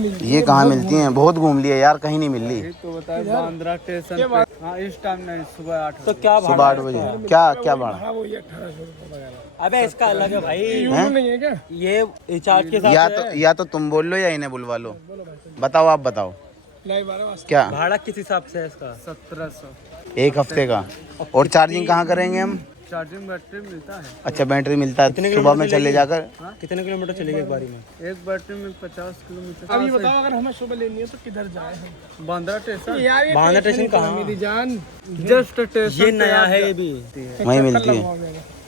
ये कहाँ मिलती हैं? बहुत घूम लिए यार, कहीं नहीं मिल रही। तो बताए बांद्रा स्टेशन पे। हाँ इस टाइम नहीं, सुबह 8 तो क्या सुबह 8 बजे क्या क्या भाड़ा? अबे इसका अलग है भाई। नहीं है क्या? ये रिचार्ज के साथ या तो तुम बोल लो या इन्हें बुलवा लो। बताओ, आप बताओ क्या भाड़ा किस हिसाब से है इसका? 1700। एक हफ्ते का। और चार्जिंग कहाँ करेंगे हम? चार्जिंग बैटरी मिलता है। अच्छा, बैटरी मिलता है सुबह में चले जाकर। कितने किलोमीटर चलेगी एक बारी में? एक बैटरी में 50 किलोमीटर। अब ये बताओ, अगर हमें सुबह लेनी है तो किधर जाए हम? बांद्रा स्टेशन। यार ये बांद्रा स्टेशन कहाँ? मेरी जान, जस्ट स्टेशन। ये नया है ये भी। वहीं मिलती है।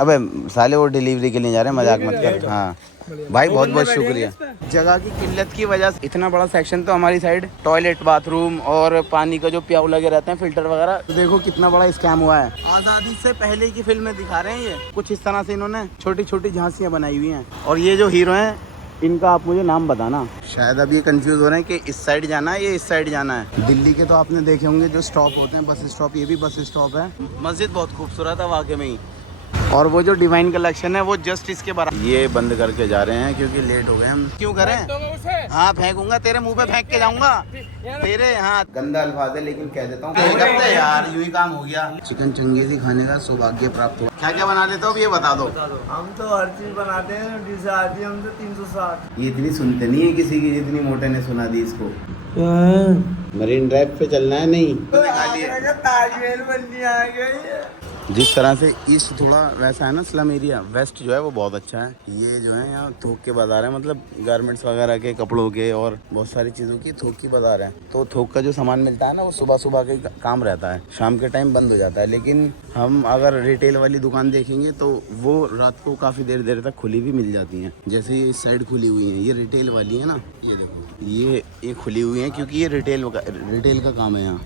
अबे साले वो डिलीवरी के लिए जा रहे हैं, मजाक मत कर। हाँ भाई, बहुत बहुत शुक्रिया। जगह की किल्लत की वजह से इतना बड़ा सेक्शन तो हमारी साइड टॉयलेट, बाथरूम और पानी का जो प्याऊ लगे रहते हैं, फिल्टर वगैरह। तो देखो कितना बड़ा स्कैम हुआ है। आज़ादी से पहले की फिल्में दिखा रहे हैं ये। कुछ इस तरह से इन्होंने छोटी छोटी झांसियाँ बनाई हुई हैं। और ये जो हीरो हैं, इनका आप मुझे नाम बताना। शायद अब ये कंफ्यूज हो रहे हैं कि इस साइड जाना है या इस साइड जाना है। दिल्ली के तो आपने देखे होंगे जो स्टॉप होते हैं, बस स्टॉप। ये भी बस स्टॉप है। मस्जिद बहुत खूबसूरत है वाकई में ही। और वो जो डिवाइन कलेक्शन है वो जस्ट इसके बराबर। ये बंद करके जा रहे हैं क्योंकि लेट हो गए हम। क्यों करें? हाँ फेंकूंगा, तेरे मुंह पे फेंक के जाऊंगा तेरे। हाँ गंदा अल्फाज है लेकिन कह देता हूँ यार, यूं ही काम हो गया। चिकन चंगेजी खाने का सौभाग्य प्राप्त हुआ। क्या क्या बना लेते हो अब ये बता दो। हम तो हर चीज बनाते हैं। डिश आती है हम तो 360। ये इतनी सुनते नहीं है किसी की जितनी मोटे ने सुना दी इसको। मरीन ड्राइव पे चलना है नहीं? ताजमहल बननी आ गई। जिस तरह से ईस्ट थोड़ा वैसा है ना स्लम एरिया, वेस्ट जो है वो बहुत अच्छा है। ये जो है यहाँ थोक के बाजार है, मतलब गारमेंट्स वगैरह के, कपड़ों के और बहुत सारी चीज़ों की थोक की बाजार है। तो थोक का जो सामान मिलता है ना वो सुबह सुबह का काम रहता है, शाम के टाइम बंद हो जाता है। लेकिन हम अगर रिटेल वाली दुकान देखेंगे तो वो रात को काफ़ी देर देर तक खुली भी मिल जाती हैं। जैसे ये इस साइड खुली हुई है, ये रिटेल वाली है ना, ये देखो ये खुली हुई है क्योंकि ये रिटेल का काम है यहाँ।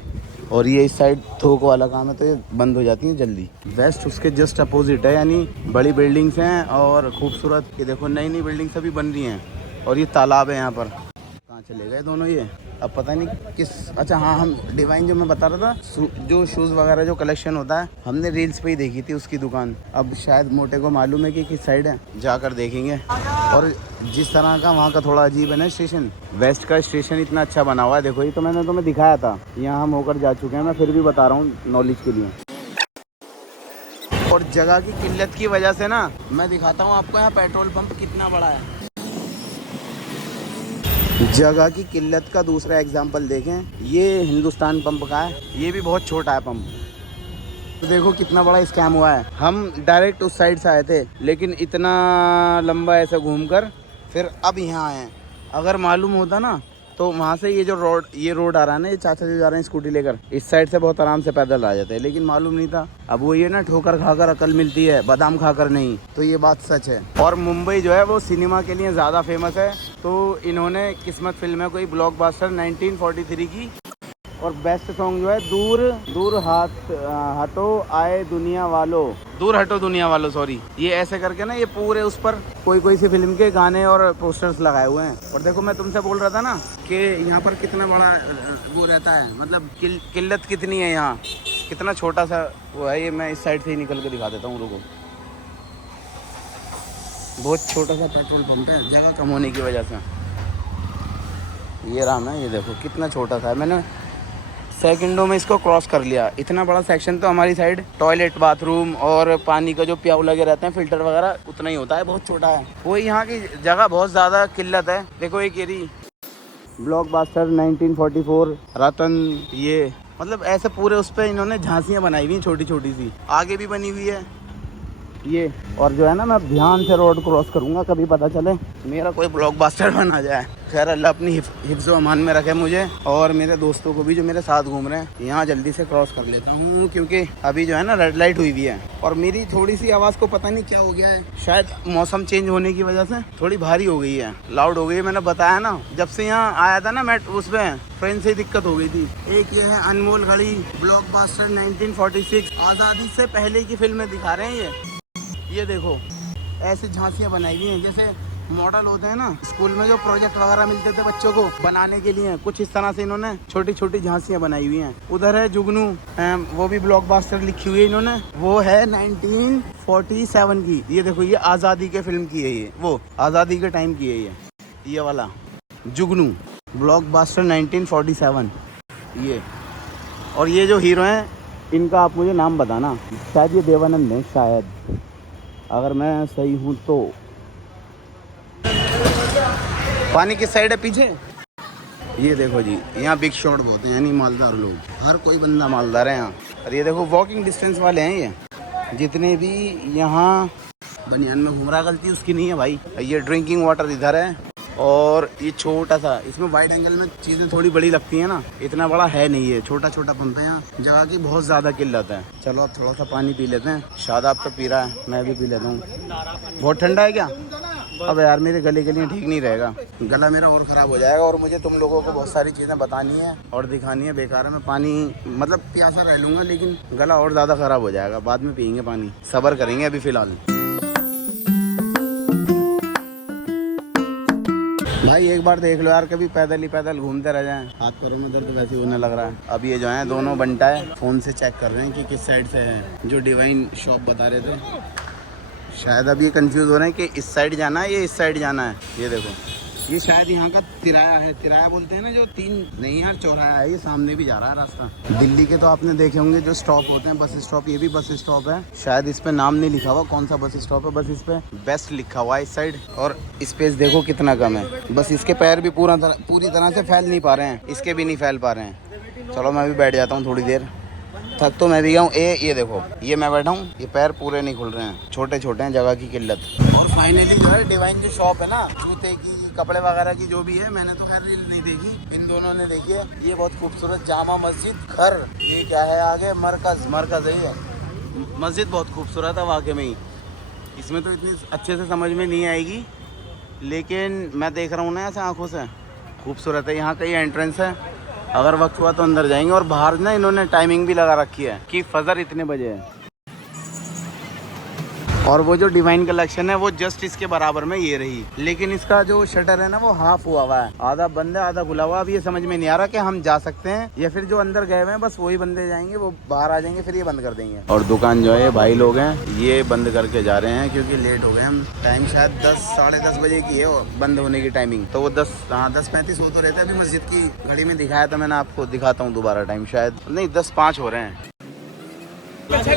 और ये इस साइड थोक वाला काम है तो ये बंद हो जाती हैं जल्दी। वेस्ट उसके जस्ट अपोजिट है, यानी बड़ी बिल्डिंग्स हैं और खूबसूरत। ये देखो नई नई बिल्डिंग्स अभी बन रही हैं और ये तालाब है यहाँ पर। कहाँ चले गए दोनों ये? अब पता नहीं किस। अच्छा हाँ, हम डिवाइन जो मैं बता रहा था, जो शूज़ वगैरह जो कलेक्शन होता है, हमने रील्स पे ही देखी थी उसकी दुकान। अब शायद मोटे को मालूम है कि किस साइड है, जाकर देखेंगे। और जिस तरह का वहाँ का थोड़ा अजीब है ना स्टेशन, वेस्ट का स्टेशन इतना अच्छा बना हुआ है। देखो ये तो मैंने तुम्हें दिखाया था, यहाँ हम होकर जा चुके हैं, मैं फिर भी बता रहा हूँ नॉलेज के लिए। और जगह की किल्लत की वजह से ना, मैं दिखाता हूँ आपको यहाँ पेट्रोल पंप कितना बड़ा है। जगह की किल्लत का दूसरा एग्जांपल देखें, ये हिंदुस्तान पंप का है, ये भी बहुत छोटा है पंप। तो देखो कितना बड़ा स्कैम हुआ है। हम डायरेक्ट उस साइड से आए थे लेकिन इतना लंबा ऐसा घूमकर फिर अब यहाँ आए हैं। अगर मालूम होता ना तो वहाँ से ये रोड आ रहा है ना, ये चाचा जो जा रहे हैं स्कूटी लेकर, इस साइड से बहुत आराम से पैदल आ जाते हैं। लेकिन मालूम नहीं था। अब वो ये ना, ठोकर खाकर अकल मिलती है, बादाम खाकर नहीं। तो ये बात सच है। और मुंबई जो है वो सिनेमा के लिए ज़्यादा फेमस है। तो इन्होंने किस्मत फिल्म है कोई ब्लॉकबस्टर 1943 की, और बेस्ट सॉन्ग जो है दूर दूर हटो आए दुनिया वालों, दूर हटो दुनिया वालों, सॉरी। ये ऐसे करके ना, ये पूरे उस पर कोई सी फिल्म के गाने और पोस्टर्स लगाए हुए हैं। और देखो मैं तुमसे बोल रहा था ना कि यहाँ पर कितना बड़ा वो रहता है, मतलब किल्लत कितनी है यहाँ, कितना छोटा सा वो है। ये मैं इस साइड से ही निकल के दिखा देता हूँ, रुको। बहुत छोटा सा पेट्रोल पंप है जगह कम होने की वजह से। ये रहा ना, ये देखो कितना छोटा सा है। मैंने सेकंडों में इसको क्रॉस कर लिया। इतना बड़ा सेक्शन तो हमारी साइड टॉयलेट, बाथरूम और पानी का जो प्याऊ लगे रहते हैं, फिल्टर वगैरह, उतना ही होता है, बहुत छोटा है। वो यहाँ की जगह बहुत ज़्यादा किल्लत है। देखो एक एरी ब्लॉकबस्टर 1944 रतन, ये मतलब ऐसे पूरे उस पर इन्होंने झांसियाँ बनाई हुई हैं छोटी छोटी सी, आगे भी बनी हुई है ये। और जो है ना, मैं ध्यान से रोड क्रॉस करूँगा, कभी पता चले मेरा कोई ब्लॉकबस्टर बना जाए। खैर अल्लाह अपनी हिफ्ज़ अमान में रखे मुझे और मेरे दोस्तों को भी जो मेरे साथ घूम रहे हैं। यहाँ जल्दी से क्रॉस कर लेता हूँ क्योंकि अभी जो है ना रेड लाइट हुई हुई है। और मेरी थोड़ी सी आवाज़ को पता नहीं क्या हो गया है, शायद मौसम चेंज होने की वजह से थोड़ी भारी हो गई है, लाउड हो गई है। मैंने बताया ना, जब से यहाँ आया था ना मैं, उसमें ट्रेन से दिक्कत हो गई थी। एक ये है अनमोल घड़ी, ब्लॉकबस्टर 1946, आज़ादी से पहले की फिल्में दिखा रहे हैं ये देखो ऐसी झांसियाँ बनाई हुई हैं जैसे मॉडल होते हैं ना, स्कूल में जो प्रोजेक्ट वगैरह मिलते थे बच्चों को बनाने के लिए, कुछ इस तरह से इन्होंने छोटी छोटी झांसियाँ बनाई हुई हैं। उधर है जुगनू, वो भी ब्लॉकबस्टर लिखी हुई है इन्होंने, वो है 1947 की। ये देखो ये आज़ादी के फिल्म की है, ये वो आज़ादी के टाइम की है ये वाला। जुगनू ब्लॉकबस्टर 1947 ये। और ये जो हीरो हैं इनका आप मुझे नाम बताना। शायद ये देवानंद हैं शायद, अगर मैं सही हूँ तो। पानी किस साइड है पीछे? ये देखो जी, यहाँ बिग शॉट बहुत हैं, यानी मालदार लोग, हर कोई बंदा मालदार है यहाँ। और ये देखो वॉकिंग डिस्टेंस वाले हैं ये जितने भी यहाँ बनियान में घूम रहा, गलती उसकी नहीं है भाई। ये ड्रिंकिंग वाटर इधर है, और ये छोटा सा, इसमें वाइड एंगल में चीज़ें थोड़ी बड़ी लगती हैं ना, इतना बड़ा है नहीं है, छोटा छोटा पंप है यहाँ, जगह की बहुत ज़्यादा किल्लत है। चलो अब थोड़ा सा पानी पी लेते हैं। शादाब तो पी रहा है, मैं भी पी लेता हूँ। बहुत ठंडा है क्या? अब यार मेरे गले के लिए ठीक नहीं रहेगा, गला मेरा और ख़राब हो जाएगा, और मुझे तुम लोगों को बहुत सारी चीज़ें बतानी है और दिखानी है। बेकार है, मैं पानी मतलब प्यासा रह लूँगा, लेकिन गला और ज़्यादा ख़राब हो जाएगा, बाद में पियेंगे पानी, सब्र करेंगे अभी फ़िलहाल। भाई एक बार देख लो यार, कभी पैदल ही पैदल घूमते रह जाएं, हाथ पैरों में दर्द वैसे होने लग रहा है। अब ये जो है दोनों बंटा है, फ़ोन से चेक कर रहे हैं कि किस साइड से है। जो डिवाइन शॉप बता रहे थे, शायद अब ये कंफ्यूज हो रहे हैं कि इस साइड जाना है या इस साइड जाना है। ये देखो, ये शायद यहाँ का तिराया है, तिराया बोलते हैं ना, जो 3 नहीं यार चौराहा है, ये सामने भी जा रहा है रास्ता। दिल्ली के तो आपने देखे होंगे जो स्टॉप होते हैं, बस स्टॉप, ये भी बस स्टॉप है। शायद इस पे नाम नहीं लिखा हुआ कौन सा बस स्टॉप है, बस इस पे बेस्ट लिखा हुआ है इस साइड। और स्पेस देखो कितना कम है, बस इसके पैर भी पूरी तरह से फैल नहीं पा रहे हैं, इसके भी नहीं फैल पा रहे हैं। चलो मैं भी बैठ जाता हूँ थोड़ी देर, थक तो मैं भी गया हूँ। ये देखो, ये मैं बैठा हूँ, ये पैर पूरे नहीं खुल रहे हैं, छोटे छोटे हैं, जगह की किल्लत। और फाइनली जो है डिवाइन जो शॉप है ना, जूते की, कपड़े वगैरह की, जो भी है, मैंने तो खैर रील नहीं देखी, इन दोनों ने देखी है। ये बहुत खूबसूरत जामा मस्जिद घर, ये क्या है आगे, मरकज़ है ये मस्जिद, बहुत खूबसूरत है वाकई में ही। इसमें तो इतनी अच्छे से समझ में नहीं आएगी, लेकिन मैं देख रहा हूँ ना ऐसे आँखों से, खूबसूरत है। यहाँ का ये एंट्रेंस है, अगर वक्त हुआ तो अंदर जाएंगे। और बाहर ना इन्होंने टाइमिंग भी लगा रखी है कि फजर इतने बजे है। और वो जो डिवाइन कलेक्शन है वो जस्ट इसके बराबर में ये रही, लेकिन इसका जो शटर है ना वो हाफ हुआ है, आधा बंद है आधा खुला हुआ। अब ये समझ में नहीं आ रहा कि हम जा सकते हैं या फिर जो अंदर गए हुए हैं बस वही बंदे जाएंगे, वो बाहर आ जाएंगे, फिर ये बंद कर देंगे। और दुकान जो है भाई लोग हैं ये बंद करके जा रहे हैं, क्योंकि लेट हो गए हम। टाइम शायद 10 साढ़े 10 बजे की है बंद होने की टाइमिंग, तो वो 10:35 हो तो रहता है। अभी मस्जिद की घड़ी में दिखाया था मैंने आपको, दिखाता हूँ दोबारा टाइम, शायद नहीं 10:05 हो रहे हैं।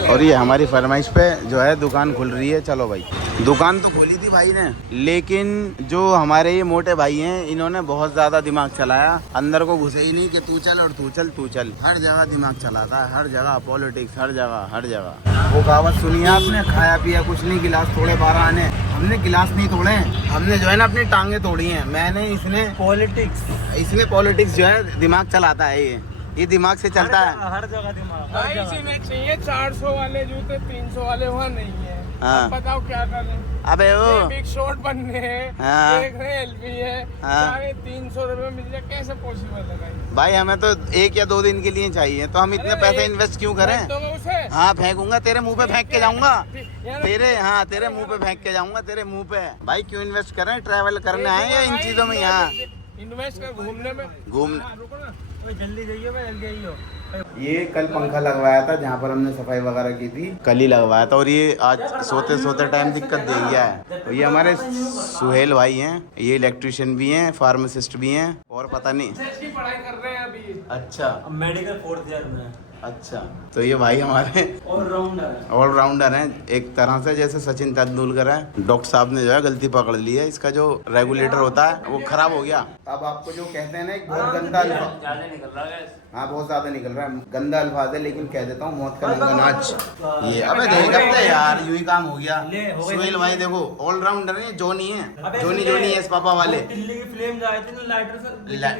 और ये हमारी फरमाइश पे जो है दुकान खुल रही है। चलो भाई, दुकान तो खोली थी भाई ने, लेकिन जो हमारे ये मोटे भाई हैं इन्होंने बहुत ज़्यादा दिमाग चलाया, अंदर को घुसे ही नहीं कि तू चल और तू चल। हर जगह दिमाग चलाता है, हर जगह पॉलिटिक्स, हर जगह। वो कहावत सुनी है आपने, खाया पिया कुछ नहीं, गिलास तोड़े 12 आने। हमने गिलास नहीं तोड़े, हमने जो है ना अपनी टांगे तोड़ी हैं। मैंने इसने पॉलिटिक्स जो है दिमाग चलाता है, ये दिमाग से चलता है हर जगह दिमाग। भाई इसी में चाहिए 400 वाले जूते, 300 वाले वहाँ नहीं है। हाँ। अब बताओ क्या करें? अबे वो बिग शॉट बनने हैं, हाँ। देख रहे एलपी है, हाँ। 350 रुपए मिल जाए, कैसे पॉसिबल है भाई? भाई हमें तो 1 या 2 दिन के लिए चाहिए, तो हम इतने पैसे इन्वेस्ट क्यों करें? उसे हाँ फेंकूंगा, तेरे मुंह पे फेंक के जाऊंगा, तेरे मुंह पे फेंक के जाऊंगा, तेरे मुंह पे। भाई क्यों इन्वेस्ट करें, ट्रैवल करने आए या इन चीजों में? यहाँ इन्वेस्ट कर घूमने में, घूमने। जल्दी जाइए भाई, जल्दी आइयो। ये कल पंखा लगवाया था जहाँ पर हमने सफाई वगैरह की थी, कल ही लगवाया था, और ये आज सोते टाइम दिक्कत दे गया है। तो ये हमारे सुहेल भाई हैं, ये इलेक्ट्रिशियन भी हैं, फार्मासिस्ट भी हैं, और पता नहीं की पढ़ाई कर रहे हैं अभी। अच्छा, मेडिकल 4th ईयर में। अच्छा, तो ये भाई हमारे ऑलराउंडर हैं एक तरह से, जैसे सचिन तेंदुलकर है। डॉक्टर साहब ने जो है गलती पकड़ ली है, इसका जो रेगुलेटर होता है वो खराब हो गया। अब आपको जो कहते हैं ना एक बहुत गंदा अल्फाज, हाँ बहुत ज्यादा निकल रहा है, गंदा अल्फाज है, लेकिन कह देता हूँ मौत का नंगा नाच। ये अबे देख सकते यार, यूं ही काम हो गया। सुहेल भाई देखो ऑलराउंडर है, जोनी है, जोनी एस पापा वाले।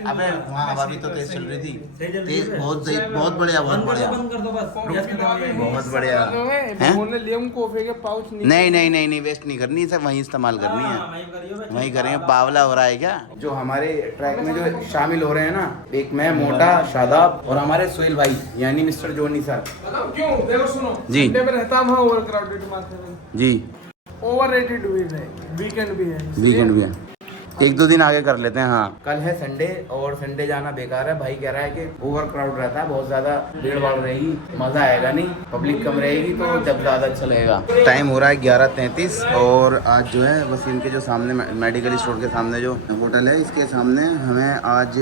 अबे वहाँ हवा भी तो तेज चल रही थी, बहुत बढ़िया, बहुत बढ़िया। नहीं वेस्ट नहीं करनी, इसे वहीं इस्तेमाल करनी है, वहीं करेंगे। बावला हो रहा है क्या? जो हमारे ट्रैक में जो शामिल हो रहे हैं ना, एक मैं मोटा शादाब और हमारे सुहेल भाई यानी मिस्टर जोनी सर। क्यों? देखो सुनो जी, संडे में रहता वहाँ ओवर क्राउडेड मार्केट में जी, ओवर रेटेड भी है, वीकेंड भी है। वीकेंड भी है। एक दो दिन आगे कर लेते हैं। हाँ, कल है संडे और संडे जाना बेकार है। भाई कह रहा है कि ओवर क्राउड रहता है, बहुत ज्यादा भीड़ भाड़ रहेगी, मजा आएगा नहीं, पब्लिक कम रहेगी तो जब ज्यादा अच्छा लगेगा। टाइम हो रहा है 11:33 और आज जो है वसीम के जो सामने मेडिकल स्टोर के सामने जो होटल है इसके सामने हमें आज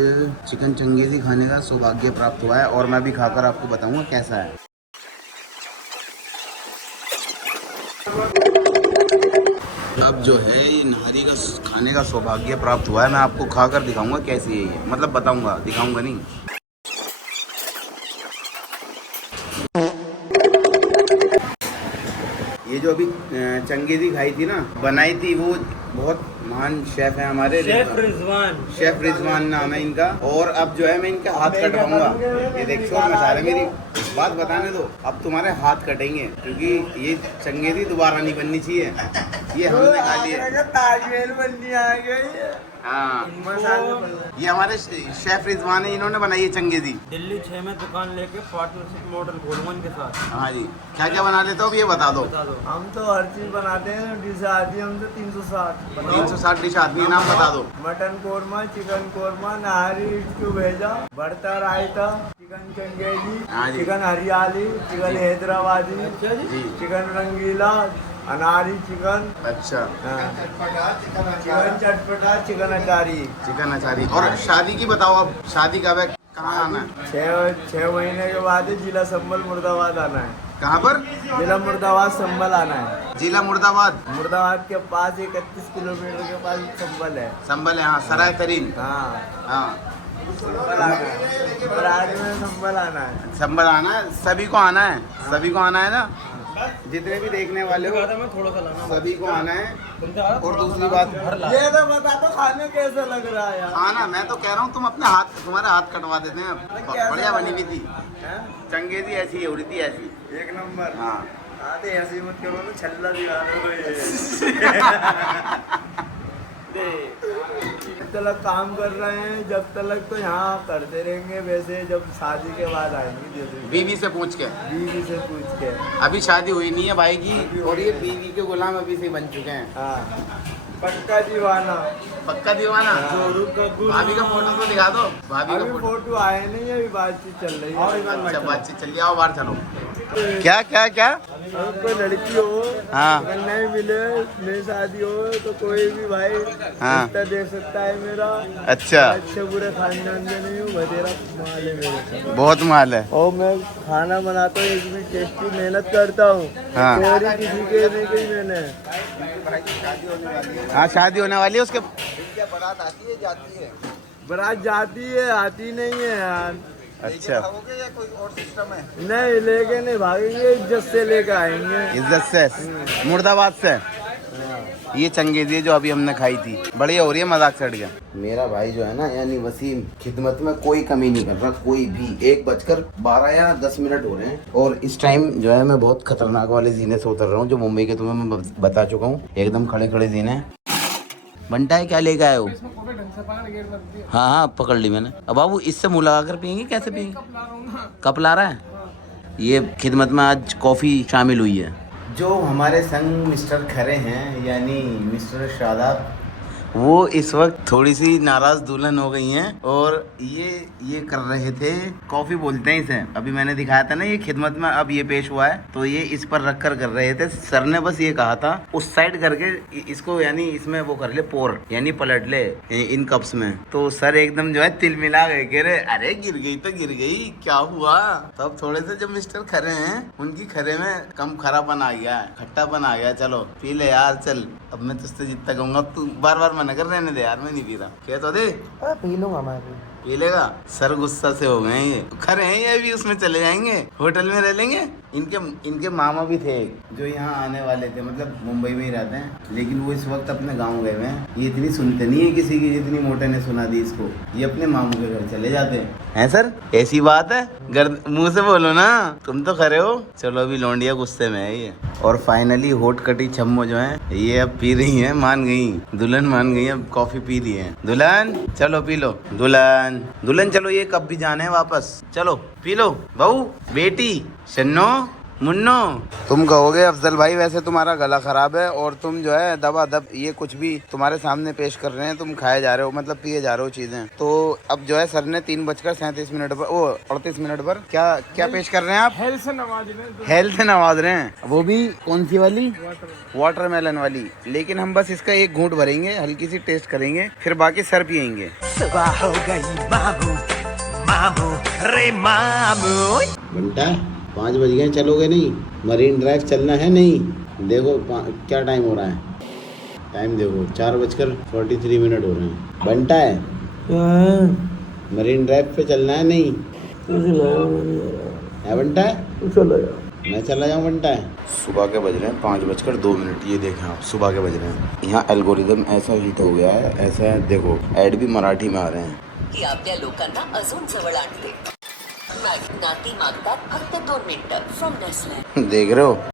चिकन चंगेजी खाने का सौभाग्य प्राप्त हुआ है और मैं भी खाकर आपको बताऊंगा कैसा है। अब जो है ये नहारी का खाने का सौभाग्य प्राप्त हुआ है, मैं आपको खाकर दिखाऊंगा कैसी है ये, मतलब बताऊंगा, दिखाऊंगा नहीं। ये जो अभी चंगेजी खाई थी ना, बनाई थी वो बहुत महान शेफ है हमारे, शेफ रिजवान नाम है इनका। और अब जो है मैं इनका हाथ कटवाऊंगा। ये देखो मसाले, मेरी बात बताने दो, अब तुम्हारे हाथ कटेंगे क्योंकि ये चंगेजी दोबारा नहीं बननी चाहिए, ये हमने खा लिया। ताजमहल बननी आ गई। हाँ, ये हमारे शेफ रिजवान है, इन्होंने बनाई है चंगेजी। दिल्ली 6 में दुकान लेके पार्टनरशिप मॉडल खोलूंगा इनके साथ। हाँ जी, क्या क्या बना लेते हो अब ये बता दो। हम तो हर चीज बनाते हैं, डिश आती है हमसे 360। 360 डिश आती है, नाम बता दो। मटन कोरमा, चिकन कोरमा, नहारी इट्टू भेजा, भरता रायता, चिकन चंगेजी, हाँ जी। चिकन हरियाली, चिकन हैदराबादी, जी, चिकन रंगीला, अनारी चिकन, अच्छा, चिकन चटपटा, चिकन अचारी। चिकन अचारी। और शादी की बताओ, अब शादी कब है, कहाँ आना है? 6 महीने के बाद जिला संभल मुर्दाबाद आना है। कहाँ पर? जिला मुर्दाबाद संभल आना है। जिला मुर्दाबाद। मुर्दाबाद के पास 31 किलोमीटर के पास संभल है। संभल है, हाँ, सराय तरीन। हाँ, हाँ, संभल आना है, बराज में संभल आना है। संभल आना है, सभी को आना है, सभी को आना है ना, जितने भी देखने वाले हो मैं थोड़ा सा लाना सभी को आना है। और दूसरी बात, ये तो बता दो खाने कैसा लग रहा है यार। खाना मैं तो कह रहा हूँ, तुम अपने हाथ, तुम्हारे हाथ कटवा देते हैं, बढ़िया बनी हुई थी हैं? चंगेजी, ऐसी हो रही थी, ऐसी। एक नंबर। हाँ, आते ऐसी मत करो ना, छल्ला दिखा जब तक काम कर रहे हैं, जब तक तो यहाँ करते रहेंगे, वैसे जब शादी के बाद आएंगे बीवी से पूछ के, बीवी से पूछ के। अभी शादी हुई नहीं है भाई की, और ये बीवी के गुलाम अभी से बन चुके हैं। हाँ, पक्का दीवाना। पक्का दीवाना। भाभी का फोटो तो दिखा दो, भाभी का अभी फोटो। फोटो आए नहीं, अभी बातचीत चल रही है। अच्छा, बातचीत चल रही है, आओ बाहर चलो। क्या क्या क्या? अगर कोई लड़की हो, हाँ, अगर नहीं मिले, मेरी शादी हो तो कोई भी भाई हाँ, रिश्ता दे सकता है मेरा। अच्छा, अच्छे बुरे खानदान से नहीं हूँ, बतेरा माल है मेरे साथ। बहुत माल है। और मैं खाना बनाता हूँ, एक भी टेस्टी मेहनत करता हूँ। हाँ। चोरी किसी के नहीं की मैंने। हाँ, शादी होने वाली है उसके। बारात आती है, जाती है? बारात जाती है, आती नहीं है यार। अच्छा, या कोई और सिस्टम है? नहीं, लेके नहीं भागेंगे, इज्जत से लेके आएंगे। इज्जत से, मुर्दाबाद से। ये चंगेजी जो अभी हमने खाई थी, बढ़िया हो रही है, मजाक चढ़ गया। मेरा भाई जो है ना, यानी वसीम, खिदमत में कोई कमी नहीं कर रहा, कोई भी। 1:12 या 10 मिनट हो रहे हैं और इस टाइम जो है मैं बहुत खतरनाक वाले जीने से उतर रहा हूँ, जो मुंबई के तुम्हें मैं बता चुका हूँ, एकदम खड़े खड़े जीने। बनता है, क्या लेके आए हो? हाँ हाँ, पकड़ ली मैंने। अब बाबू इससे मुँह लगा कर पियेंगे, कैसे पियेंगे? कप ला रहा है। ये खिदमत में आज कॉफ़ी शामिल हुई है। जो हमारे संग मिस्टर खरे हैं, यानी मिस्टर शादाब, वो इस वक्त थोड़ी सी नाराज दुल्हन हो गई हैं और ये कर रहे थे, कॉफी बोलते हैं इसे, अभी मैंने दिखाया था ना, ये खिदमत में अब ये पेश हुआ है, तो ये इस पर रख कर रहे थे। सर ने बस ये कहा था उस साइड करके इसको, यानी इसमें वो कर ले, पोर यानी पलट ले इन कप्स में। तो सर एकदम जो है तिल मिला गए, कह रहे अरे गिर गई तो गिर गई, क्या हुआ? तब थोड़े से जो मिस्टर खरे हैं, उनकी खरे में कम खरापन आ गया, खट्टापन आ गया। चलो पी ले यार, चल, अब मैं तुझसे जितना कहूँगा, तू बार बार मना कर, रहने दे यार, मैं नहीं पी रहा। क्या तो दे, पी लूंगा मैं भी। पी लेगा? सर गुस्सा से हो गए ये, खरे हैं ये भी, उसमें चले जाएंगे, होटल में रह लेंगे। इनके मामा भी थे जो यहाँ आने वाले थे, मतलब मुंबई में ही रहते हैं, लेकिन वो इस वक्त अपने गांव गए हुए हैं। ये इतनी सुनते नहीं है किसी की जितनी मोटे ने सुना दी इसको, ये अपने मामू के घर चले जाते हैं सर, ऐसी बात है? मुंह से बोलो ना, तुम तो खरे हो। चलो अभी लौंडिया गुस्से में है ये। और फाइनली होट कटी छम्मो जो है ये अब पी रही है, मान गई, दुल्हन मान गई, अब कॉफी पी रही है। दुल्हन चलो पी लो, दुल्हन चलो, ये कब भी जाने वापस, चलो पी लो। बहू, बेटी, शन्नो, मुन्नो, तुम कहोगे अफजल भाई वैसे तुम्हारा गला खराब है और तुम जो है दबा दब ये कुछ भी तुम्हारे सामने पेश कर रहे हैं, तुम खाए जा रहे हो, मतलब पिए जा रहे हो चीजें। तो अब जो है सर ने 3:37 पर, वो 38 मिनट पर क्या क्या पेश कर रहे हैं आप? हेल्थ से नवाज रहे हेल्थ से नवाज रहे हैं, वो भी कौन सी वाली? वाटरमेलन वाली। लेकिन हम बस इसका एक घूंट भरेंगे, हल्की सी टेस्ट करेंगे, फिर बाकी सर पियेंगे। सुबह हो गई मामू मामू रे मामू। घंटा 5 बज गए, चलोगे नहीं? मरीन ड्राइव चलना है नहीं? देखो क्या टाइम हो रहा है, टाइम देखो 4:43 हो रहे हैं। बंटा है मरीन ड्राइव पे चलना है नहीं? है बंटा है? मैं चला जाऊँ बंटा है? सुबह के बज रहे हैं 5:02। ये देखें आप, सुबह के बज रहे हैं। यहाँ एल्गोरिदम ऐसा हिट हो गया है, ऐसा है, देखो ऐड भी मराठी में आ रहे हैं की आपल्या लोकांना अजून जवळ आणते. नाती मागतात फक्त 2 मिनिटं फ्रॉम नेस्ले. देख रहे हो?